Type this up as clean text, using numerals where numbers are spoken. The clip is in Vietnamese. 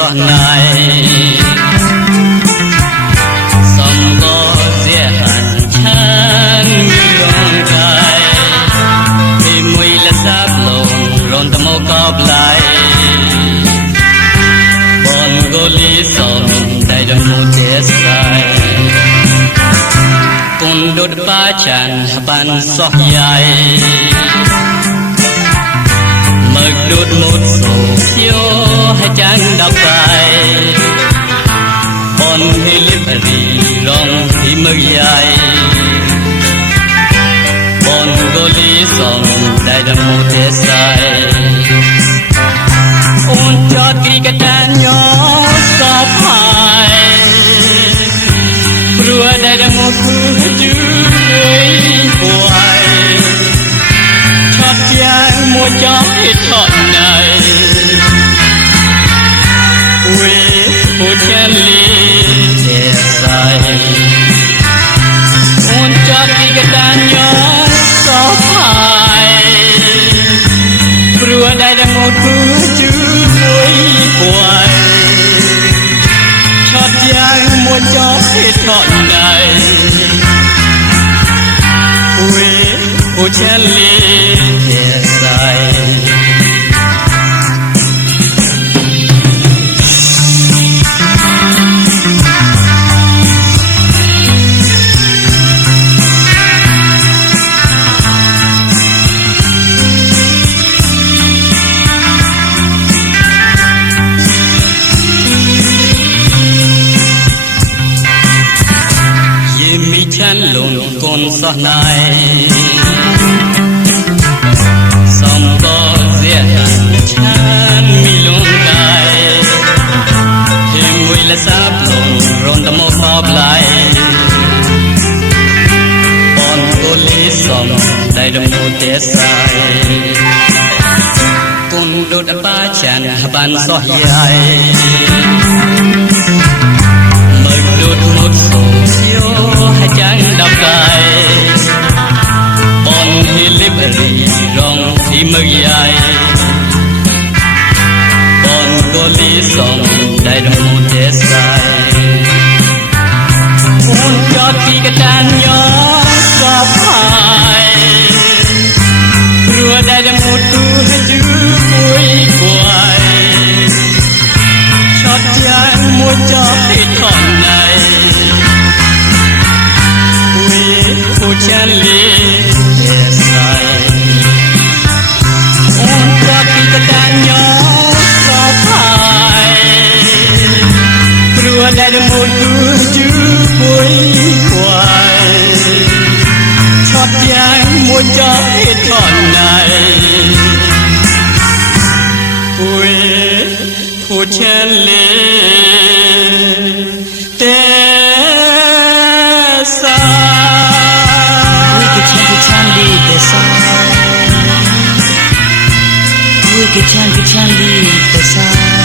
xóa này sông có dễ hẳn chán miệng gai thì mùi là sáp lộn rộn tâm mô cọp lại bọn gô lý sông đầy đồn mô tế sai cùng đốt ba chàn bàn xóa dài mực đốt một sổ khiêu hay chán đọc bài bọn hi lip rì rong thì mực dài bọn gô lý sông đầy đầm mô tế sai ôn cho kì cái tràn nhỏ sọp hai rùa đầy đầm mô khu chữ cuối hoài chót chàng mua chó hết thọn này quê phố chen ly để sai ôn cho kì cái tràn nhỏ sọp hai rùa đầy đầm mô khu chữ cuối hoài chót chàng mua chó hết thọn này quê phố chen ly để sai chán lộn con xóa này sông có dễ hẳn chán mi lộn gai thì mùi là sáp lộn rộn tâm mô cọp lại bọn cô lý sông đầy đầm mô tế sai cùng đốt ba chàn bàn xóa dài mực đốt một sổ khiêu hay chán đọc bài bọn hi lip rì rong thì mực dài bọn cô lý sông đầy đầm mô tế sai ôn cho kì cái tràn nhỏ sọp hai rùa đầy đầm mô khu chữ cuối hoài chót chán mua cho hết thọn này quê phố chen ly để sai ôn cho kì cái tràn nhỏ sọp hai rùa đầy đầm mô khu chữ cuối hoài chót chán mua cho hết thọn này quê phố chen ly để sai Good chandi, the sun.